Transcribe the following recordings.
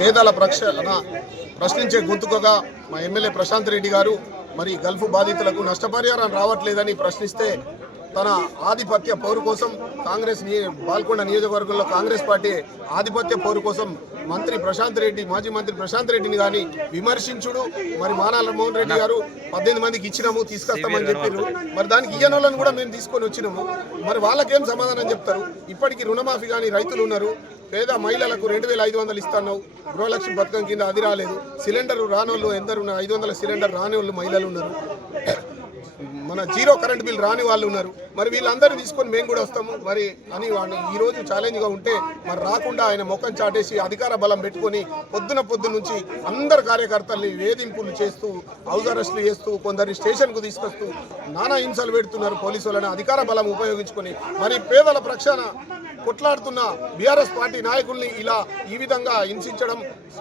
పేదల ప్రశ్నించే గొంతుకగా మా ఎమ్మెల్యే ప్రశాంత్ రెడ్డి గారు మరి గల్ఫ్ బాధితులకు నష్టపరిహారం రావట్లేదని ప్రశ్నిస్తే తన ఆధిపత్య పౌరు కోసం కాంగ్రెస్ బాల్కొండ నియోజకవర్గంలో కాంగ్రెస్ పార్టీ ఆధిపత్య పౌరు కోసం మంత్రి ప్రశాంత్ రెడ్డి మాజీ మంత్రి ప్రశాంత్ రెడ్డిని కానీ విమర్శించుడు మరి మానాల మోహన్ రెడ్డి గారు 18 మందికి ఇచ్చినాము తీసుకొస్తామని చెప్పారు. మరి దానికి ఇయ్యనోళ్ళని కూడా మేము తీసుకొని వచ్చినాము. మరి వాళ్ళకేం సమాధానం చెప్తారు? ఇప్పటికీ రుణమాఫీ కానీ రైతులు ఉన్నారు, పేద మహిళలకు 2500 ఇస్తున్నావు, గృహలక్ష్మి పథకం కింద అది రాలేదు, సిలిండర్ రానోళ్ళు ఎందరు 500 సిలిండర్ రాని వాళ్ళు మహిళలు ఉన్నారు, మన జీరో కరెంట్ బిల్ రాని వాళ్ళు ఉన్నారు. మరి వీళ్ళందరినీ తీసుకొని మేము కూడా వస్తాము మరి అని వాడిని ఈరోజు ఛాలెంజ్గా ఉంటే మరి రాకుండా ఆయన ముఖం చాటేసి అధికార బలం పెట్టుకొని పొద్దు నుంచి అందరు కార్యకర్తల్ని వేధింపులు చేస్తూ హౌస్ అరెస్టులు చేస్తూ కొందరిని స్టేషన్కు తీసుకొస్తూ నానా హింసలు పెడుతున్నారు పోలీసు వాళ్ళని అధికార బలం ఉపయోగించుకొని. మరి పేదల ప్రక్షాళన కొట్లాడుతున్న బీఆర్ఎస్ పార్టీ నాయకుల్ని ఇలా ఈ విధంగా హింసించడం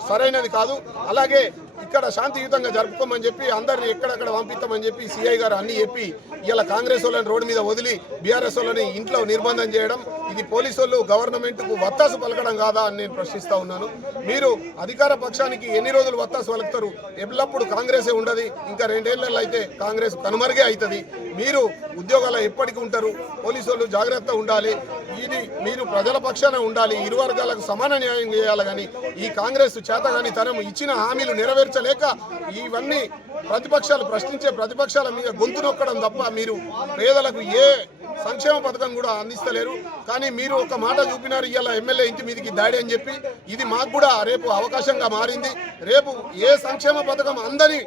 సరైనది కాదు. అలాగే ఇక్కడ శాంతియుతంగా జరుపుకోమని చెప్పి అందరినీ ఎక్కడెక్కడ పంపిస్తామని చెప్పి సిఐ గారు అన్ని చెప్పి ఇలా కాంగ్రెస్ వాళ్ళని రోడ్డు మీద వదిలి బీఆర్ఎస్ వాళ్ళని ఇంట్లో నిర్బంధం చేయడం, ఇది పోలీసు వాళ్ళు గవర్నమెంట్కు వత్తాసు పలకడం కాదా అని నేను ప్రశ్నిస్తూ ఉన్నాను. మీరు అధికార పక్షానికి ఎన్ని రోజులు వత్తాసు పలుకుతారు? ఎల్లప్పుడు కాంగ్రెసే ఉండదు, ఇంకా 2 ఏళ్ళలో అయితే కాంగ్రెస్ కనుమరుగే అవుతుంది. మీరు ఉద్యోగాలు ఎప్పటికీ ఉంటారు, పోలీసు వాళ్ళు జాగ్రత్త ఉండాలి, ఇది మీరు ప్రజల పక్షాన ఉండాలి, ఇరు వర్గాలకు సమాన న్యాయం చేయాలి. కానీ ఈ కాంగ్రెస్ చేతగాని తనం ఇచ్చిన హామీలు నెరవేర్చలేక ఇవన్నీ ప్రశ్నించే ప్రతిపక్షాల మీద గొంతు నొక్కడం తప్ప మీరు పేదలకు ఏ సంక్షేమ పథకం కూడా అందిస్తలేరు. కానీ మీరు ఒక మాట చూపినారు ఇవాళ ఎమ్మెల్యే ఇంటి మీదకి దాడి అని చెప్పి, ఇది మాకు కూడా రేపు అవకాశంగా మారింది. రేపు ఏ సంక్షేమ పథకం అందని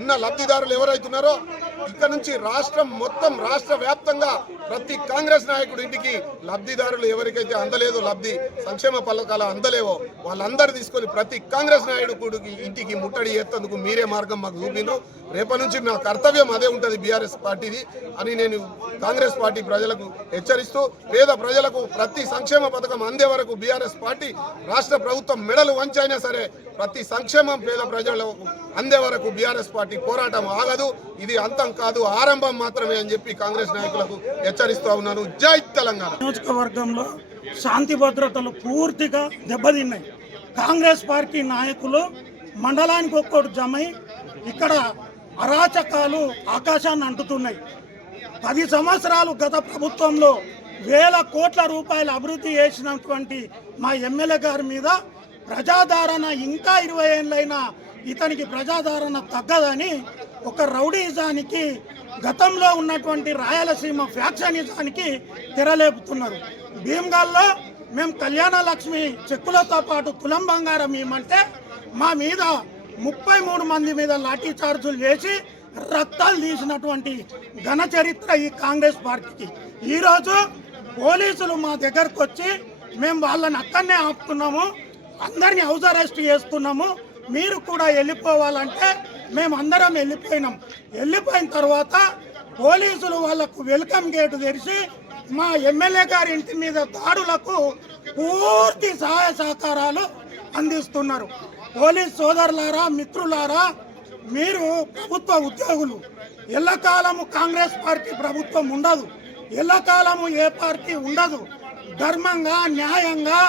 ఉన్న లబ్ధిదారులు ఎవరైతున్నారో ఇక్కడ నుంచి రాష్ట్రం మొత్తం రాష్ట్ర వ్యాప్తంగా ప్రతి కాంగ్రెస్ నాయకుడు ఇంటికి లబ్ధిదారులు ఎవరికైతే అందలేదో లబ్ధి సంక్షేమ పథకాలు అందలేవో వాళ్ళందరూ తీసుకొని ప్రతి కాంగ్రెస్ నాయకుడికి ఇంటికి ముట్టడి ఎత్తేందుకు మీరే మార్గం మాకు చూపిండ్రు. రేపటి నుంచి నా కర్తవ్యం అదే ఉంటుంది బీఆర్ఎస్ పార్టీది అని నేను కాంగ్రెస్ పార్టీ ప్రజలకు హెచ్చరిస్తూ, పేద ప్రజలకు ప్రతి సంక్షేమ పథకం అందే వరకు బీఆర్ఎస్ పార్టీ రాష్ట్ర ప్రభుత్వం మెడలు వంచైనా సరే ప్రతి సంక్షేమం పేద ప్రజలకు అందే వరకు బీఆర్ఎస్ పార్టీ పోరాటం ఆగదు. ఇది అంతం కాదు, ఆరంభం మాత్రమే అని చెప్పి కాంగ్రెస్ నాయకులకు హెచ్చరిస్తూ ఉన్నాను. జై తెలంగాణ. నియోజకవర్గంలో శాంతి భద్రతలు పూర్తిగా దెబ్బతిన్నాయి. కాంగ్రెస్ పార్టీ నాయకులు మండలానికి ఒక్కోటి జమై ఇక్కడ అరాచకాలు ఆకాశాన్ని అంటుతున్నాయి. 10 సంవత్సరాలు గత ప్రభుత్వంలో వేల కోట్ల రూపాయల అభివృద్ధి చేసినటువంటి మా ఎమ్మెల్యే గారి మీద ప్రజాదరణ ఇంకా 20 ఏళ్ళైనా ఇతనికి ప్రజాదరణ తగ్గదని ఒక రౌడీజానికి గతంలో ఉన్నటువంటి రాయలసీమ ఫ్యాక్షనిజానికి తెరలేపుతున్నారు. భీమ్గల్లో మేము కళ్యాణ లక్ష్మి చెక్కులతో పాటు తులం బంగారం ఇవ్వమంటే మా మీద 33 మంది మీద లాఠీ చార్జులు చేసి రక్తాలు తీసినటువంటి ఘన చరిత్ర ఈ కాంగ్రెస్ పార్టీకి. ఈరోజు పోలీసులు మా దగ్గరకు వచ్చి మేము వాళ్ళని అక్కడనే ఆపుతున్నాము, అందరినీ హౌస్ అరెస్ట్ చేస్తున్నాము, మీరు కూడా వెళ్ళిపోవాలంటే మేము అందరం వెళ్ళిపోయినాం. వెళ్ళిపోయిన తర్వాత పోలీసులు వాళ్లకు వెల్కమ్ గేటు తెరిచి మా ఎమ్మెల్యే గారి ఇంటి మీద దాడులకు పూర్తి సహాయ సహకారాలు అందిస్తున్నారు. పోలీస్ సోదరులారా, మిత్రులారా, మీరు ప్రభుత్వ ఉద్యోగులు, ఎల్లకాలము కాంగ్రెస్ పార్టీ ప్రభుత్వం ఉండదు, ఎల్లకాలము ఏ పార్టీ ఉండదు. ధర్మంగా న్యాయంగా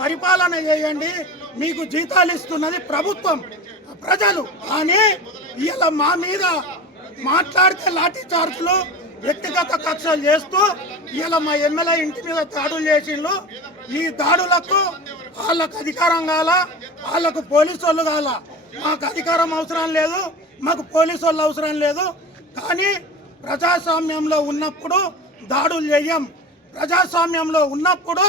పరిపాలన చేయండి. మీకు జీతాలు ఇస్తున్నది ప్రభుత్వం, ప్రజలు. కానీ ఇలా మా మీద మాట్లాడితే లాఠీ చార్జులు, వ్యక్తిగత కక్షలు చేస్తూ ఇలా మా ఎమ్మెల్యే ఇంటి మీద దాడులు చేసిండ్రు. ఈ దాడులకు వాళ్ళకు అధికారం కావాలా, వాళ్ళకు పోలీసు వాళ్ళు కావాలా? మాకు అధికారం అవసరం లేదు, మాకు పోలీసు వాళ్ళు అవసరం లేదు. కానీ ప్రజాస్వామ్యంలో ఉన్నప్పుడు దాడులు చేయం, ప్రజాస్వామ్యంలో ఉన్నప్పుడు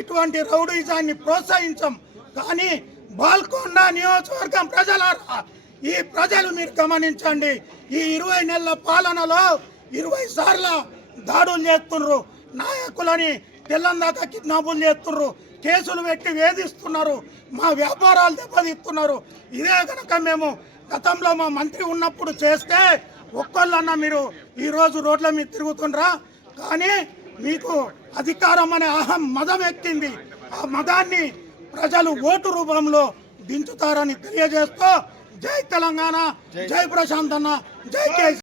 ఇటువంటి రౌడీజాన్ని ప్రోత్సహించం. కానీ బాల్కొండ నియోజకవర్గం ప్రజలారా, ఈ ప్రజలు మీరు గమనించండి, ఈ 20 నెలల పాలనలో 20 సార్లు దాడులు చేస్తున్నారు, నాయకులని తెల్లందాకా కిడ్నాపులు చేస్తున్నారు, కేసులు పెట్టి వేధిస్తున్నారు, మా వ్యాపారాలు దెబ్బతీస్తున్నారు. ఇదే కనుక మేము గతంలో మా మంత్రి ఉన్నప్పుడు చేస్తే ఒక్కళ్ళన్నా మీరు ఈరోజు రోడ్ల మీద తిరుగుతుండ్రా? కానీ మీకు అధికారం అనే మదం ఎక్కింది. ఆ మదాన్ని ప్రజలు ఓటు రూపంలో దించుతారని తెలియజేస్తూ జై తెలంగాణ, జై ప్రశాంత్ అన్న, జై కేసీ.